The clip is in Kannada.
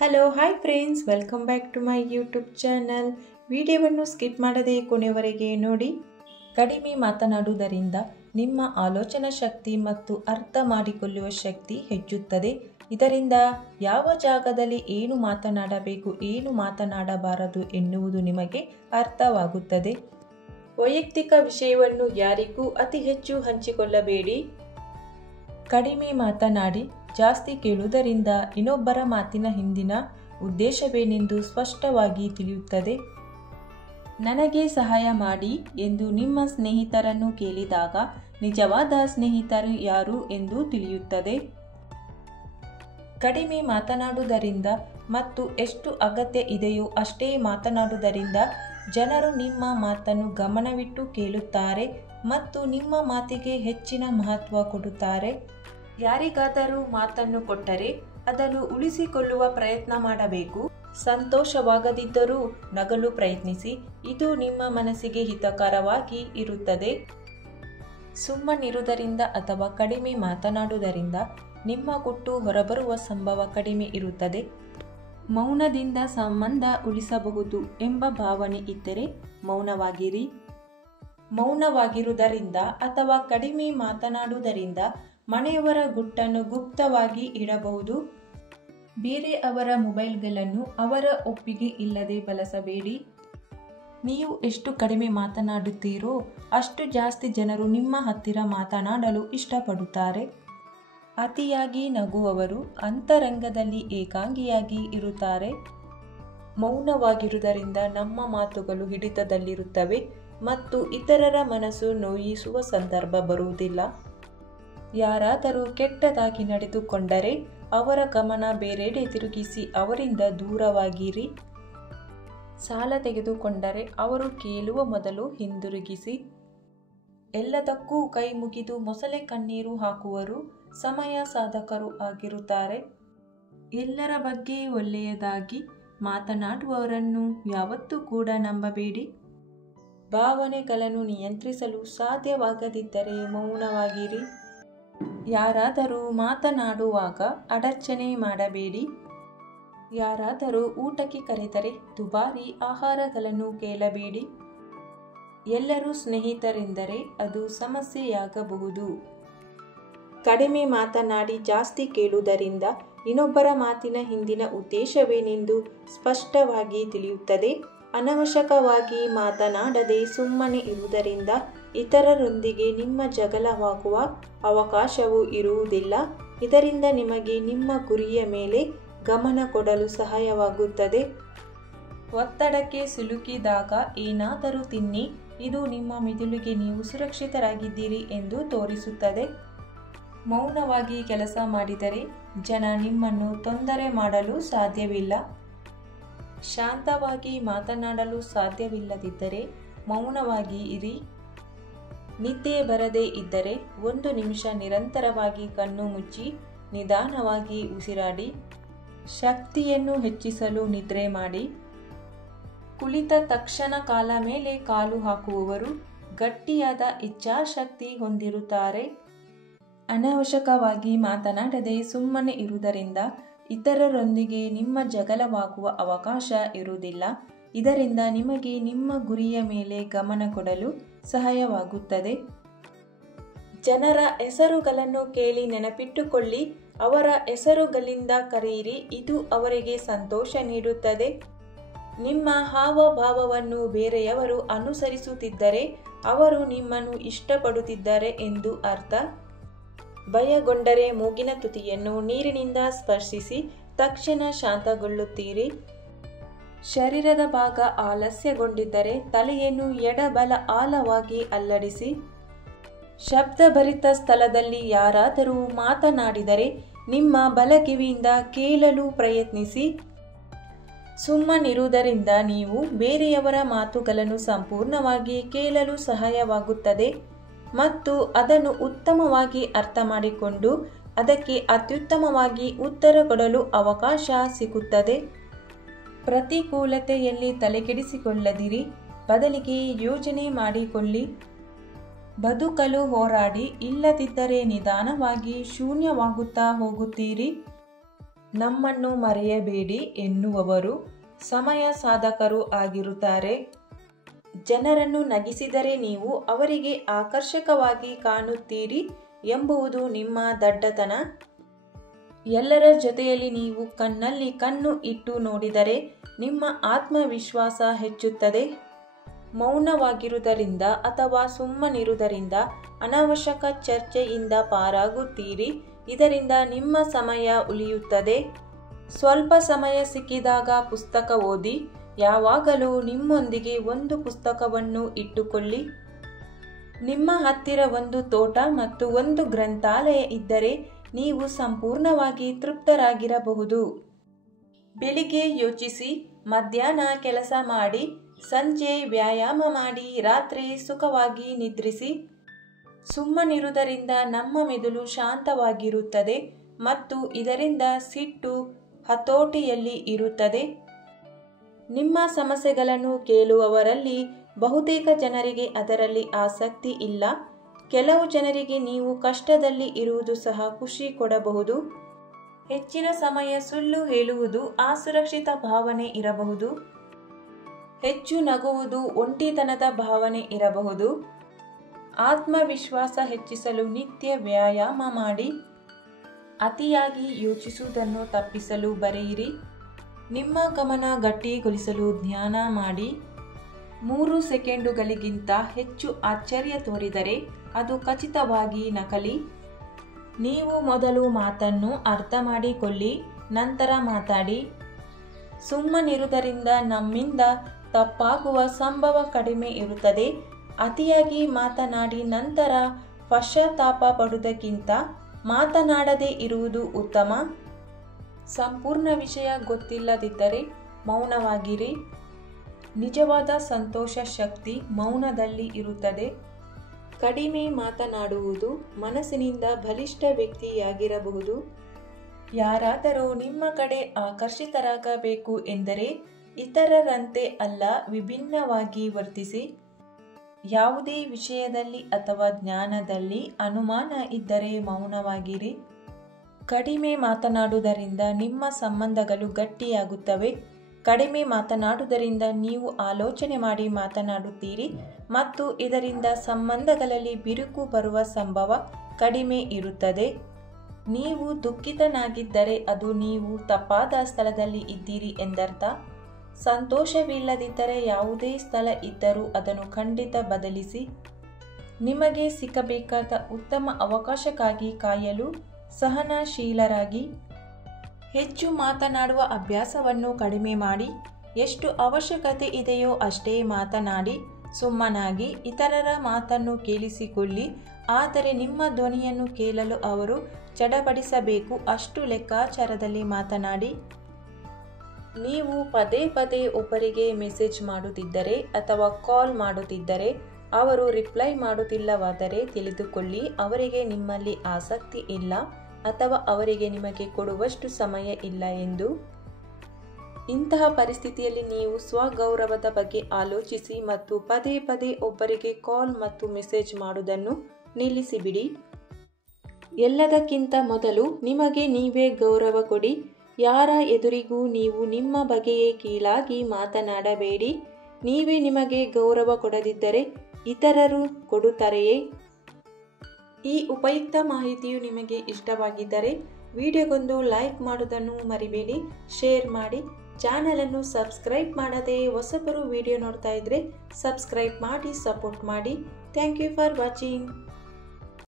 Hello hi friends, welcome back to my YouTube channel. ವಿಡಿಯೋವನ್ನು ಸ್ಕಿಪ್ ಮಾಡದೆ ಕೊನೆಯವರೆಗೆ ನೋಡಿ. ಕಡಿಮೆ ಮಾತನಾಡುವುದರಿಂದ ನಿಮ್ಮ ಆಲೋಚನಾ ಶಕ್ತಿ ಮತ್ತು ಅರ್ಥ ಮಾಡಿಕೊಳ್ಳುವ ಶಕ್ತಿ ಹೆಚ್ಚುತ್ತದೆ. ಇದರಿಂದ ಯಾವ ಜಾಗದಲ್ಲಿ ಏನು ಮಾತನಾಡಬೇಕು, ಏನು ಮಾತನಾಡಬಾರದು ಎನ್ನುವುದು ನಿಮಗೆ ಅರ್ಥವಾಗುತ್ತದೆ. ವೈಯಕ್ತಿಕ ವಿಷಯವನ್ನು ಯಾರಿಗೂ ಅತಿ ಹೆಚ್ಚು ಹಂಚಿಕೊಳ್ಳಬೇಡಿ. ಕಡಿಮೆ ಮಾತನಾಡಿ ಜಾಸ್ತಿ ಕೇಳುವುದರಿಂದ ಇನ್ನೊಬ್ಬರ ಮಾತಿನ ಹಿಂದಿನ ಉದ್ದೇಶವೇನೆಂದು ಸ್ಪಷ್ಟವಾಗಿ ತಿಳಿಯುತ್ತದೆ. ನನಗೆ ಸಹಾಯ ಮಾಡಿ ಎಂದು ನಿಮ್ಮ ಸ್ನೇಹಿತರನ್ನು ಕೇಳಿದಾಗ ನಿಜವಾದ ಸ್ನೇಹಿತರು ಯಾರು ಎಂದು ತಿಳಿಯುತ್ತದೆ. ಕಡಿಮೆ ಮಾತನಾಡುವುದರಿಂದ ಮತ್ತು ಎಷ್ಟು ಅಗತ್ಯ ಇದೆಯೋ ಅಷ್ಟೇ ಮಾತನಾಡುವುದರಿಂದ ಜನರು ನಿಮ್ಮ ಮಾತನ್ನು ಗಮನವಿಟ್ಟು ಕೇಳುತ್ತಾರೆ ಮತ್ತು ನಿಮ್ಮ ಮಾತಿಗೆ ಹೆಚ್ಚಿನ ಮಹತ್ವ ಕೊಡುತ್ತಾರೆ. ಯಾರಿಗಾದರೂ ಮಾತನ್ನು ಕೊಟ್ಟರೆ ಅದನ್ನು ಉಳಿಸಿಕೊಳ್ಳುವ ಪ್ರಯತ್ನ ಮಾಡಬೇಕು. ಸಂತೋಷವಾಗದಿದ್ದರೂ ನಗಲು ಪ್ರಯತ್ನಿಸಿ, ಇದು ನಿಮ್ಮ ಮನಸ್ಸಿಗೆ ಹಿತಕರವಾಗಿ ಇರುತ್ತದೆ. ಸುಮ್ಮನಿರುವುದರಿಂದ ಅಥವಾ ಕಡಿಮೆ ಮಾತನಾಡುವುದರಿಂದ ನಿಮ್ಮ ಗುಟ್ಟು ಹೊರಬರುವ ಸಂಭವ ಕಡಿಮೆ ಇರುತ್ತದೆ. ಮೌನದಿಂದ ಸಂಬಂಧ ಉಳಿಸಬಹುದು ಎಂಬ ಭಾವನೆ ಇದ್ದರೆ ಮೌನವಾಗಿರಿ. ಮೌನವಾಗಿರುವುದರಿಂದ ಅಥವಾ ಕಡಿಮೆ ಮಾತನಾಡುವುದರಿಂದ ಮನೆಯವರ ಗುಟ್ಟನ್ನು ಗುಪ್ತವಾಗಿ ಇಡಬಹುದು. ಬೇರೆಯವರ ಮೊಬೈಲ್ಗಳನ್ನು ಅವರ ಒಪ್ಪಿಗೆ ಇಲ್ಲದೆ ಬಳಸಬೇಡಿ. ನೀವು ಎಷ್ಟು ಕಡಿಮೆ ಮಾತನಾಡುತ್ತೀರೋ ಅಷ್ಟು ಜಾಸ್ತಿ ಜನರು ನಿಮ್ಮ ಹತ್ತಿರ ಮಾತನಾಡಲು ಇಷ್ಟಪಡುತ್ತಾರೆ. ಅತಿಯಾಗಿ ನಗುವವರು ಅಂತರಂಗದಲ್ಲಿ ಏಕಾಂಗಿಯಾಗಿ ಇರುತ್ತಾರೆ. ಮೌನವಾಗಿರುವುದರಿಂದ ನಮ್ಮ ಮಾತುಗಳು ಹಿಡಿತದಲ್ಲಿರುತ್ತವೆ ಮತ್ತು ಇತರರ ಮನಸ್ಸು ನೋಯಿಸುವ ಸಂದರ್ಭ ಬರುವುದಿಲ್ಲ. ಯಾರಾದರೂ ಕೆಟ್ಟದಾಗಿ ನಡೆದುಕೊಂಡರೆ ಅವರ ಗಮನ ಬೇರೆಡೆ ತಿರುಗಿಸಿ ಅವರಿಂದ ದೂರವಾಗಿರಿ. ಸಾಲ ತೆಗೆದುಕೊಂಡರೆ ಅವರು ಕೇಳುವ ಮೊದಲು ಹಿಂದಿರುಗಿಸಿ. ಎಲ್ಲದಕ್ಕೂ ಕೈ ಮುಗಿದು ಮೊಸಳೆ ಕಣ್ಣೀರು ಹಾಕುವರು ಸಮಯ ಸಾಧಕರು ಆಗಿರುತ್ತಾರೆ. ಎಲ್ಲರ ಬಗ್ಗೆ ಒಳ್ಳೆಯದಾಗಿ ಮಾತನಾಡುವವರನ್ನು ಯಾವತ್ತೂ ಕೂಡ ನಂಬಬೇಡಿ. ಭಾವನೆಗಳನ್ನು ನಿಯಂತ್ರಿಸಲು ಸಾಧ್ಯವಾಗದಿದ್ದರೆ ಮೌನವಾಗಿರಿ. ಯಾರಾದರೂ ಮಾತನಾಡುವಾಗ ಅಡಚಣೆ ಮಾಡಬೇಡಿ. ಯಾರಾದರೂ ಊಟಕ್ಕೆ ಕರೆದರೆ ದುಬಾರಿ ಆಹಾರಗಳನ್ನು ಕೇಳಬೇಡಿ. ಎಲ್ಲರೂ ಸ್ನೇಹಿತರೆಂದರೆ ಅದು ಸಮಸ್ಯೆಯಾಗಬಹುದು. ಕಡಿಮೆ ಮಾತನಾಡಿ ಜಾಸ್ತಿ ಕೇಳುವುದರಿಂದ ಇನ್ನೊಬ್ಬರ ಮಾತಿನ ಹಿಂದಿನ ಉದ್ದೇಶವೇನೆಂದು ಸ್ಪಷ್ಟವಾಗಿ ತಿಳಿಯುತ್ತದೆ. ಅನವಶ್ಯಕವಾಗಿ ಮಾತನಾಡದೆ ಸುಮ್ಮನೆ ಇರುವುದರಿಂದ ಇತರರೊಂದಿಗೆ ನಿಮ್ಮ ಜಗಳವಾಗುವ ಅವಕಾಶವೂ ಇರುವುದಿಲ್ಲ. ಇದರಿಂದ ನಿಮಗೆ ನಿಮ್ಮ ಗುರಿಯ ಮೇಲೆ ಗಮನ ಕೊಡಲು ಸಹಾಯವಾಗುತ್ತದೆ. ಒತ್ತಡಕ್ಕೆ ಸಿಲುಕಿದಾಗ ಏನಾದರೂ ತಿನ್ನಿ, ಇದು ನಿಮ್ಮ ಮಿದುಳಿಗೆ ನೀವು ಸುರಕ್ಷಿತರಾಗಿದ್ದೀರಿ ಎಂದು ತೋರಿಸುತ್ತದೆ. ಮೌನವಾಗಿ ಕೆಲಸ ಮಾಡಿದರೆ ಜನ ನಿಮ್ಮನ್ನು ತೊಂದರೆ ಮಾಡಲು ಸಾಧ್ಯವಿಲ್ಲ. ಶಾಂತವಾಗಿ ಮಾತನಾಡಲು ಸಾಧ್ಯವಿಲ್ಲದಿದ್ದರೆ ಮೌನವಾಗಿ ಇರಿ. ನಿದ್ದೆ ಬರದೇ ಇದ್ದರೆ 1 ನಿಮಿಷ ನಿರಂತರವಾಗಿ ಕಣ್ಣು ಮುಚ್ಚಿ ನಿಧಾನವಾಗಿ ಉಸಿರಾಡಿ. ಶಕ್ತಿಯನ್ನು ಹೆಚ್ಚಿಸಲು ನಿದ್ರೆ ಮಾಡಿ. ಕುಳಿತ ತಕ್ಷಣ ಕಾಲ ಮೇಲೆ ಕಾಲು ಹಾಕುವವರು ಗಟ್ಟಿಯಾದ ಇಚ್ಛಾಶಕ್ತಿ ಹೊಂದಿರುತ್ತಾರೆ. ಅನವಶ್ಯಕವಾಗಿ ಮಾತನಾಡದೆ ಸುಮ್ಮನೆ ಇರುವುದರಿಂದ ಇತರರೊಂದಿಗೆ ನಿಮ್ಮ ಜಗಳವಾಗುವ ಅವಕಾಶ ಇರುವುದಿಲ್ಲ. ಇದರಿಂದ ನಿಮಗೆ ನಿಮ್ಮ ಗುರಿಯ ಮೇಲೆ ಗಮನ ಕೊಡಲು ಸಹಾಯವಾಗುತ್ತದೆ. ಜನರ ಹೆಸರುಗಳನ್ನು ಕೇಳಿ ನೆನಪಿಟ್ಟುಕೊಳ್ಳಿ, ಅವರ ಹೆಸರುಗಳಿಂದ ಕರೆಯಿರಿ, ಇದು ಅವರಿಗೆ ಸಂತೋಷ ನೀಡುತ್ತದೆ. ನಿಮ್ಮ ಹಾವಭಾವವನ್ನು ಬೇರೆಯವರು ಅನುಸರಿಸುತ್ತಿದ್ದರೆ ಅವರು ನಿಮ್ಮನ್ನು ಇಷ್ಟಪಡುತ್ತಿದ್ದಾರೆ ಎಂದು ಅರ್ಥ. ಭಯಗೊಂಡರೆ ಮೂಗಿನ ತುದಿಯನ್ನು ನೀರಿನಿಂದ ಸ್ಪರ್ಶಿಸಿ ತಕ್ಷಣ ಶಾಂತಗೊಳ್ಳುತ್ತೀರಿ. ಶರೀರದ ಭಾಗ ಆಲಸ್ಯಗೊಂಡಿದ್ದರೆ ತಲೆಯನ್ನು ಎಡಬಲ ಆಳವಾಗಿ ಅಲ್ಲಾಡಿಸಿ. ಶಬ್ದಭರಿತ ಸ್ಥಳದಲ್ಲಿ ಯಾರಾದರೂ ಮಾತನಾಡಿದರೆ ನಿಮ್ಮ ಬಲಕಿವಿಯಿಂದ ಕೇಳಲು ಪ್ರಯತ್ನಿಸಿ. ಸುಮ್ಮನಿರುವುದರಿಂದ ನೀವು ಬೇರೆಯವರ ಮಾತುಗಳನ್ನು ಸಂಪೂರ್ಣವಾಗಿ ಕೇಳಲು ಸಹಾಯವಾಗುತ್ತದೆ ಮತ್ತು ಅದನ್ನು ಉತ್ತಮವಾಗಿ ಅರ್ಥ ಮಾಡಿಕೊಂಡು ಅದಕ್ಕೆ ಅತ್ಯುತ್ತಮವಾಗಿ ಉತ್ತರ ಕೊಡಲು ಅವಕಾಶ ಸಿಗುತ್ತದೆ. ಪ್ರತಿಕೂಲತೆಯಲ್ಲಿ ತಲೆಕೆಡಿಸಿಕೊಳ್ಳದಿರಿ, ಬದಲಿಗೆ ಯೋಜನೆ ಮಾಡಿಕೊಳ್ಳಿ. ಬದುಕಲು ಹೋರಾಡಿ, ಇಲ್ಲದಿದ್ದರೆ ನಿಧಾನವಾಗಿ ಶೂನ್ಯವಾಗುತ್ತಾ ಹೋಗುತ್ತೀರಿ. ನಮ್ಮನ್ನು ಮರೆಯಬೇಡಿ ಎನ್ನುವವರು ಸಮಯ ಸಾಧಕರು ಆಗಿರುತ್ತಾರೆ. ಜನರನ್ನು ನಗಿಸಿದರೆ ನೀವು ಅವರಿಗೆ ಆಕರ್ಷಕವಾಗಿ ಕಾಣುತ್ತೀರಿ ಎಂಬುದು ನಿಮ್ಮ ದಡ್ಡತನ. ಎಲ್ಲರ ಜೊತೆಯಲ್ಲಿ ನೀವು ಕಣ್ಣಲ್ಲಿ ಕಣ್ಣು ಇಟ್ಟು ನೋಡಿದರೆ ನಿಮ್ಮ ಆತ್ಮವಿಶ್ವಾಸ ಹೆಚ್ಚುತ್ತದೆ. ಮೌನವಾಗಿರುವುದರಿಂದ ಅಥವಾ ಸುಮ್ಮನಿರುವುದರಿಂದ ಅನಾವಶ್ಯಕ ಚರ್ಚೆಯಿಂದ ಪಾರಾಗುತ್ತೀರಿ. ಇದರಿಂದ ನಿಮ್ಮ ಸಮಯ ಉಳಿಯುತ್ತದೆ. ಸ್ವಲ್ಪ ಸಮಯ ಸಿಕ್ಕಿದಾಗ ಪುಸ್ತಕ ಓದಿ. ಯಾವಾಗಲೂ ನಿಮ್ಮೊಂದಿಗೆ ಒಂದು ಪುಸ್ತಕವನ್ನು ಇಟ್ಟುಕೊಳ್ಳಿ. ನಿಮ್ಮ ಹತ್ತಿರ ಒಂದು ತೋಟ ಮತ್ತು ಒಂದು ಗ್ರಂಥಾಲಯ ಇದ್ದರೆ ನೀವು ಸಂಪೂರ್ಣವಾಗಿ ತೃಪ್ತರಾಗಿರಬಹುದು. ಬೆಳಿಗ್ಗೆ ಯೋಚಿಸಿ, ಮಧ್ಯಾಹ್ನ ಕೆಲಸ ಮಾಡಿ, ಸಂಜೆ ವ್ಯಾಯಾಮ ಮಾಡಿ, ರಾತ್ರಿ ಸುಖವಾಗಿ ನಿದ್ರಿಸಿ. ಸುಮ್ಮನಿರುವುದರಿಂದ ನಮ್ಮ ಮೆದುಳು ಶಾಂತವಾಗಿರುತ್ತದೆ ಮತ್ತು ಇದರಿಂದ ಸಿಟ್ಟು ಹತೋಟಿಯಲ್ಲಿ ಇರುತ್ತದೆ. ನಿಮ್ಮ ಸಮಸ್ಯೆಗಳನ್ನು ಕೇಳುವವರಲ್ಲಿ ಬಹುತೇಕ ಜನರಿಗೆ ಅದರಲ್ಲಿ ಆಸಕ್ತಿ ಇಲ್ಲ. ಕೆಲವು ಜನರಿಗೆ ನೀವು ಕಷ್ಟದಲ್ಲಿ ಇರುವುದು ಸಹ ಖುಷಿ ಕೊಡಬಹುದು. ಹೆಚ್ಚಿನ ಸಮಯ ಸುಳ್ಳು ಹೇಳುವುದು ಅಸುರಕ್ಷಿತ ಭಾವನೆ ಇರಬಹುದು. ಹೆಚ್ಚು ನಗುವುದು ಒಂಟಿತನದ ಭಾವನೆ ಇರಬಹುದು. ಆತ್ಮವಿಶ್ವಾಸ ಹೆಚ್ಚಿಸಲು ನಿತ್ಯ ವ್ಯಾಯಾಮ ಮಾಡಿ. ಅತಿಯಾಗಿ ಯೋಚಿಸುವುದನ್ನು ತಪ್ಪಿಸಲು ಬರೆಯಿರಿ. ನಿಮ್ಮ ಗಮನ ಗಟ್ಟಿಗೊಳಿಸಲು ಧ್ಯಾನ ಮಾಡಿ. 3 ಸೆಕೆಂಡುಗಳಿಗಿಂತ ಹೆಚ್ಚು ಆಶ್ಚರ್ಯ ತೋರಿದರೆ ಅದು ಖಚಿತವಾಗಿ ನಕಲಿ. ನೀವು ಮೊದಲು ಮಾತನ್ನು ಅರ್ಥ ಮಾಡಿಕೊಳ್ಳಿ, ನಂತರ ಮಾತಾಡಿ. ಸುಮ್ಮನಿರುವುದರಿಂದ ನಮ್ಮಿಂದ ತಪ್ಪಾಗುವ ಸಂಭವ ಕಡಿಮೆ ಇರುತ್ತದೆ. ಅತಿಯಾಗಿ ಮಾತನಾಡಿ ನಂತರ ಪಶ್ಚಾತ್ತಾಪ ಪಡುವುದಕ್ಕಿಂತ ಮಾತನಾಡದೇ ಇರುವುದು ಉತ್ತಮ. ಸಂಪೂರ್ಣ ವಿಷಯ ಗೊತ್ತಿಲ್ಲದಿದ್ದರೆ ಮೌನವಾಗಿರಿ. ನಿಜವಾದ ಸಂತೋಷ ಶಕ್ತಿ ಮೌನದಲ್ಲಿ ಇರುತ್ತದೆ. ಕಡಿಮೆ ಮಾತನಾಡುವುದು ಮನಸ್ಸಿನಿಂದ ಬಲಿಷ್ಠ ವ್ಯಕ್ತಿಯಾಗಿರಬಹುದು. ಯಾರಾದರೂ ನಿಮ್ಮ ಕಡೆ ಆಕರ್ಷಿತರಾಗಬೇಕು ಎಂದರೆ ಇತರರಂತೆ ಅಲ್ಲ, ವಿಭಿನ್ನವಾಗಿ ವರ್ತಿಸಿ. ಯಾವುದೇ ವಿಷಯದಲ್ಲಿ ಅಥವಾ ಜ್ಞಾನದಲ್ಲಿ ಅನುಮಾನ ಇದ್ದರೆ ಮೌನವಾಗಿರಿ. ಕಡಿಮೆ ಮಾತನಾಡುವುದರಿಂದ ನಿಮ್ಮ ಸಂಬಂಧಗಳು ಗಟ್ಟಿಯಾಗುತ್ತವೆ. ಕಡಿಮೆ ಮಾತನಾಡುವುದರಿಂದ ನೀವು ಆಲೋಚನೆ ಮಾಡಿ ಮಾತನಾಡುತ್ತೀರಿ ಮತ್ತು ಇದರಿಂದ ಸಂಬಂಧಗಳಲ್ಲಿ ಬಿರುಕು ಬರುವ ಸಂಭವ ಕಡಿಮೆ ಇರುತ್ತದೆ. ನೀವು ದುಃಖಿತನಾಗಿದ್ದರೆ ಅದು ನೀವು ತಪ್ಪಾದ ಸ್ಥಳದಲ್ಲಿ ಇದ್ದೀರಿ ಎಂದರ್ಥ. ಸಂತೋಷವಿಲ್ಲದಿದ್ದರೆ ಯಾವುದೇ ಸ್ಥಳ ಇದ್ದರೂ ಅದನ್ನು ಖಂಡಿತ ಬದಲಿಸಿ. ನಿಮಗೆ ಸಿಕ್ಕಬೇಕಾದ ಉತ್ತಮ ಅವಕಾಶಕ್ಕಾಗಿ ಕಾಯಲು ಸಹನಶೀಲರಾಗಿ. ಹೆಚ್ಚು ಮಾತನಾಡುವ ಅಭ್ಯಾಸವನ್ನು ಕಡಿಮೆ ಮಾಡಿ. ಎಷ್ಟು ಅವಶ್ಯಕತೆ ಇದೆಯೋ ಅಷ್ಟೇ ಮಾತನಾಡಿ. ಸುಮ್ಮನಾಗಿ ಇತರರ ಮಾತನ್ನು ಕೇಳಿಸಿಕೊಳ್ಳಿ, ಆದರೆ ನಿಮ್ಮ ಧ್ವನಿಯನ್ನು ಕೇಳಲು ಅವರು ಚಡಪಡಿಸಬೇಕು ಅಷ್ಟು ಲೆಕ್ಕಾಚಾರದಲ್ಲಿ ಮಾತನಾಡಿ. ನೀವು ಪದೇ ಪದೇ ಒಬ್ಬರಿಗೆ ಮೆಸೇಜ್ ಮಾಡುತ್ತಿದ್ದರೆ ಅಥವಾ ಕಾಲ್ ಮಾಡುತ್ತಿದ್ದರೆ ಅವರು ರಿಪ್ಲೈ ಮಾಡುತ್ತಿಲ್ಲವಾದರೆ ತಿಳಿದುಕೊಳ್ಳಿ ಅವರಿಗೆ ನಿಮ್ಮಲ್ಲಿ ಆಸಕ್ತಿ ಇಲ್ಲ ಅಥವಾ ಅವರಿಗೆ ನಿಮಗೆ ಕೊಡುವಷ್ಟು ಸಮಯ ಇಲ್ಲ ಎಂದು. ಇಂತಹ ಪರಿಸ್ಥಿತಿಯಲ್ಲಿ ನೀವು ಸ್ವಗೌರವದ ಬಗ್ಗೆ ಆಲೋಚಿಸಿ ಮತ್ತು ಪದೇ ಪದೇ ಒಬ್ಬರಿಗೆ ಕಾಲ್ ಮತ್ತು ಮೆಸೇಜ್ ಮಾಡುವುದನ್ನು ನಿಲ್ಲಿಸಿಬಿಡಿ. ಎಲ್ಲದಕ್ಕಿಂತ ಮೊದಲು ನಿಮಗೆ ನೀವೇ ಗೌರವ ಕೊಡಿ. ಯಾರ ಎದುರಿಗೂ ನೀವು ನಿಮ್ಮ ಬಗ್ಗೆಯೇ ಕೀಳಾಗಿ ಮಾತನಾಡಬೇಡಿ. ನೀವೇ ನಿಮಗೆ ಗೌರವ ಕೊಡದಿದ್ದರೆ ಇತರರು ಕೊಡುತ್ತಾರೆಯೇ? ಈ ಉಪಯುಕ್ತ ಮಾಹಿತಿಯು ನಿಮಗೆ ಇಷ್ಟವಾಗಿದ್ದರೆ ವಿಡಿಯೋಗೊಂದು ಲೈಕ್ ಮಾಡುವುದನ್ನು ಮರಿಬೇಡಿ. ಶೇರ್ ಮಾಡಿ. ಚಾನಲನ್ನು ಸಬ್ಸ್ಕ್ರೈಬ್ ಮಾಡದೆ ಹೊಸಬರು ವಿಡಿಯೋ ನೋಡ್ತಾ ಇದ್ದರೆ ಸಬ್ಸ್ಕ್ರೈಬ್ ಮಾಡಿ, ಸಪೋರ್ಟ್ ಮಾಡಿ. Thank you for watching.